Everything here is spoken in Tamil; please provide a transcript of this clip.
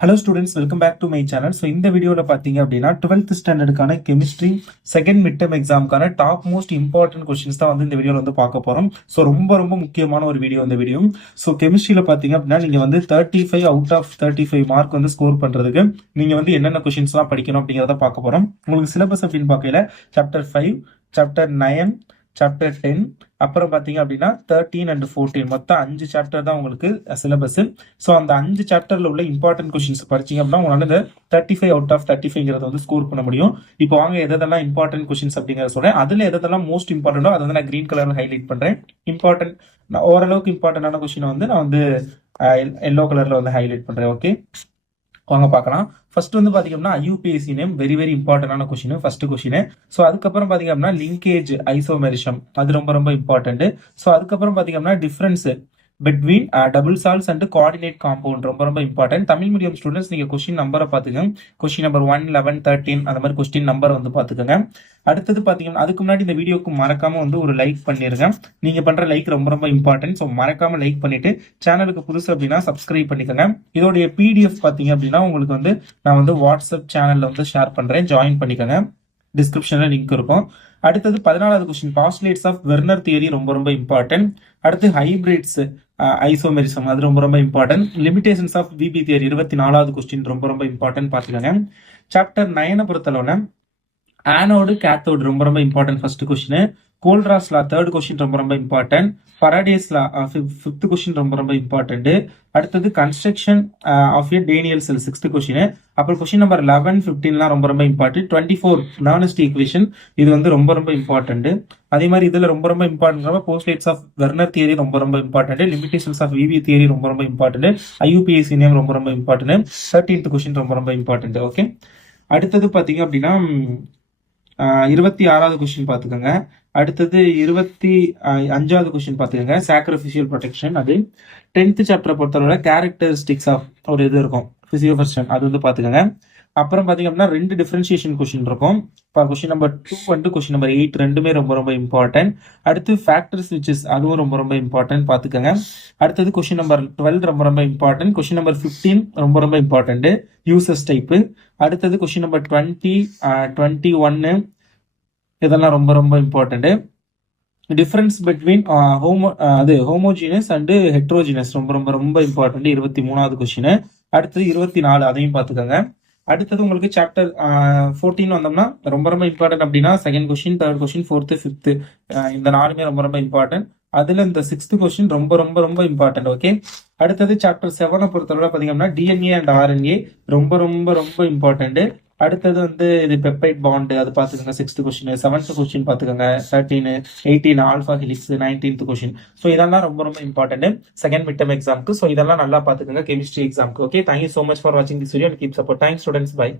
Hello students, welcome back to my channel. So இந்த வீடியோவில் பார்த்தீங்க அப்படின்னா 12th ஸ்டாண்டர்டுக்கான கெமிஸ்ட்ரி செகண்ட் மிட் டர்ம் எக்ஸாமுக்கான டாப் மோஸ்ட் இம்பார்ட்டன்ட் கொஸ்டின்ஸ் தான் வந்து இந்த வீடியோவில் வந்து பார்க்க போகிறோம். ஸோ ரொம்ப ரொம்ப முக்கியமான ஒரு வீடியோ இந்த வீடியோ. ஸோ கெமிஸ்ட்ரியில் பார்த்தீங்க அப்படின்னா நீங்கள் வந்து 35 அவுட் ஆஃப் 35 மார்க் வந்து ஸ்கோர் பண்ணுறதுக்கு நீங்கள் வந்து என்னென்ன கொஸ்டின்ஸ்லாம் படிக்கணும் அப்படிங்கிறத பார்க்க போகிறோம். உங்களுக்கு சிலபஸ் அப்படின்னு பார்க்கல சாப்டர் 5, சாப்டர் 9, சாப்டர் 10, அப்புறம் பார்த்தீங்க அப்படின்னா 13 and 14 மொத்தம் 5 சாப்டர் தான் உங்களுக்கு சிலபஸ். ஸோ அந்த 5 சாப்டர்ல உள்ள இம்பார்ட்டன்ட் கொஸ்டின்ஸ் படிச்சீங்க அப்படின்னா உங்களால இந்த 35 அவுட் ஆஃப் 35 வந்து ஸ்கோர் பண்ண முடியும். இப்போ வாங்க எதெல்லாம் இம்பார்ட்டன்ட் கொஸ்டின்ஸ் அப்படிங்கிறத சொல்றேன். அதுல எதெல்லாம் மோஸ்ட் இம்பார்ட்டன்டோ அதை வந்து நான் கிரீன் கலர்ல ஹைலைட் பண்றேன். இம்பார்ட்டன்ட் ஓரளவுக்கு இம்பார்ட்டன்டான கொஸ்டின் வந்து நான் வந்து எல்லோ கலர்ல வந்து ஹைலைட் பண்றேன். ஓகே, வாங்க பார்க்கலாம். ஃபர்ஸ்ட் வந்து பாத்தீங்கன்னா ஐயூபிஎஸ்சி நேம் வெரி வெரி இம்பார்ட்டன்டான கொஸ்டின், ஃபர்ஸ்ட் கொஸ்டின். ஸோ அதுக்கப்புறம் பாத்தீங்க அப்படின்னா லிங்கேஜ் ஐசோமெரிசம், அது ரொம்ப ரொம்ப இம்பார்ட்டன்ட். ஸோ அதுக்கப்புறம் பாத்தீங்கன்னா difference between double salts and coordinate compound ரொம்ப ரொம்ப இம்பார்ட்டன்ட். தமிழ் மீடியம் ஸ்டூடெண்ட்ஸ் நீங்க கொஸ்டின் நம்பரை பாத்துக்கோங்க. கொஸ்டின் நம்பர் 1, 11, 13 அந்த மாதிரி கொஸ்டின் நம்பர் வந்து பாத்துக்கோங்க. அடுத்தது பாத்தீங்கன்னா அதுக்கு முன்னாடி இந்த வீடியோக்கு மறக்காம வந்து ஒரு லைக் பண்ணிருங்க. நீங்க பண்ற லைக் ரொம்ப ரொம்ப இம்பார்ட்டன்ட். ஸோ மறக்காம லைக் பண்ணிட்டு சேனலுக்கு புதுசு அப்படின்னா சப்ஸ்கிரைப் பண்ணிக்கோங்க. இதோடைய பிடிஎஃப் பாத்தீங்க அப்படின்னா உங்களுக்கு வந்து நான் வந்து வாட்ஸ்அப் சேனல்ல வந்து ஷேர் பண்றேன், ஜாயின் பண்ணிக்கோங்க. டிஸ்கிரிப்ஷன்ல லிங்க் இருக்கும். அடுத்தது 14வது question postulates of Werner theory ரொம்ப ரொம்ப இம்பார்ட்டன்ட். அடுத்து ஹைபிரிட்ஸ் ஐசோமெரிசம் அது ரொம்ப ரொம்ப important. Limitations of VB theory 24வது கொஸ்டின் ரொம்ப ரொம்ப இம்பார்ட்டன்ட் பாத்துக்கோங்க. சாப்டர் 9 பொறுத்தளவுல ஆனோடு கேத்தோடு ரொம்ப ரொம்ப இம்பார்ட்டன்ட் ஃபர்ஸ்ட் கொஸ்டின். கோல்ட்ராஸ் லா தேர்ட் கொஸ்டின் ரொம்ப ரொம்ப important. Faraday's law fifth question ரொம்ப ரொம்ப இம்பார்ட்டன்ட். அடுத்தது construction of a Daniell cell sixth question. அப்புறம் கொஸ்டின் நம்பர் 11, 15 ரொம்ப ரொம்ப இம்பார்ட்டன்ட். 24 நார்னஸ்ட் ஈக்குவேஷன் இது வந்து ரொம்ப ரொம்ப இம்பார்ட்டன்ட். அதே மாதிரி இதுல ரொம்ப ரொம்ப important postulates of Werner theory ரொம்ப ரொம்ப important. Limitations of VB theory ரொம்ப ரொம்ப இம்பார்ட்டன்ட். ஐயூபிஎஸ்சி நேம் ரொம்ப ரொம்ப இம்பார்ட்டன்ட். 13th கொஸ்டின் ரொம்ப ரொம்ப இம்பார்ட்டன்ட். ஓகே, அடுத்தது பாத்தீங்க அப்படின்னா 26வது கொஸ்டின் பாத்துக்கோங்க. அடுத்தது 25வது கொஸ்டின் பாத்துக்கோங்க, சாக்ரிஃபிஷியல் ப்ரொடெக்ஷன். அது 10th சாப்டரை பொறுத்தவரை கேரக்டரிஸ்டிக்ஸ் ஆஃப் ஒரு இது இருக்கும் பிசியோபர்சன், அது வந்து பாத்துக்கோங்க. அப்புறம் பாத்தீங்க அப்படின்னா 2 டிஃபரன்சியேஷன் கொஸ்டின் இருக்கும். கொஸ்டின் நம்பர் 2 வந்து கொஸ்டின் நம்பர் 8 ரெண்டுமே ரொம்ப ரொம்ப இம்பார்ட்டன்ட். அடுத்து ஃபேக்டர் ஸ்விட்சஸ் அதுவும் ரொம்ப ரொம்ப இம்பார்ட்டன்ட் பாத்துக்கோங்க. அடுத்தது கொஸ்டின் நம்பர் 12 ரொம்ப ரொம்ப இம்பார்ட்டன்ட். கொஸ்டின் நம்பர் 15 ரொம்ப ரொம்ப இம்பார்ட்டன்ட், யூசஸ் டைப். அடுத்தது கொஸ்டின் நம்பர் 20, 21 இதெல்லாம் ரொம்ப ரொம்ப important. Difference between homogeneous and heterogeneous ரொம்ப ரொம்ப ரொம்ப இம்பார்ட்டன்ட், 23வது கொஸ்டின். அடுத்தது 24 அதையும் பாத்துக்கோங்க. அடுத்தது உங்களுக்கு சாப்டர் 14 வந்தோம்னா ரொம்ப ரொம்ப இம்பார்ட்டன்ட் அப்படின்னா second question, third question, fourth, fifth இந்த 4மே ரொம்ப ரொம்ப இம்பார்ட்டன்ட். அதுல இந்த 6th கொஸ்டின் ரொம்ப ரொம்ப ரொம்ப இம்பார்ட்டன்ட். ஓகே, அடுத்தது சாப்டர் 7 பொறுத்தவரை பாத்தீங்கன்னா டிஎன்ஏ அண்ட் ஆர்என்ஏ ரொம்ப ரொம்ப ரொம்ப இம்பார்ட்டன்ட். அடுத்தது வந்து இது பெப்டைட் பாண்ட் அது பாத்துக்கோங்க 6th கொஸ்டின். 7th கொஸ்டின் பாத்துக்கோங்க 13, 18 alpha helix 19th question. So இதெல்லாம் ரொம்ப ரொம்ப இம்பார்ட்டன்ட் செகண்ட் மிட் டர்ம் எக்ஸாமுக்கு. ஸோ இதெல்லாம் நல்லா பாத்துக்கோங்க கெமிஸ்ட்ரி எக்ஸாமுக்கு. Okay, thank you so much for வாட்சிங் this video and keep support. Thanks students, by.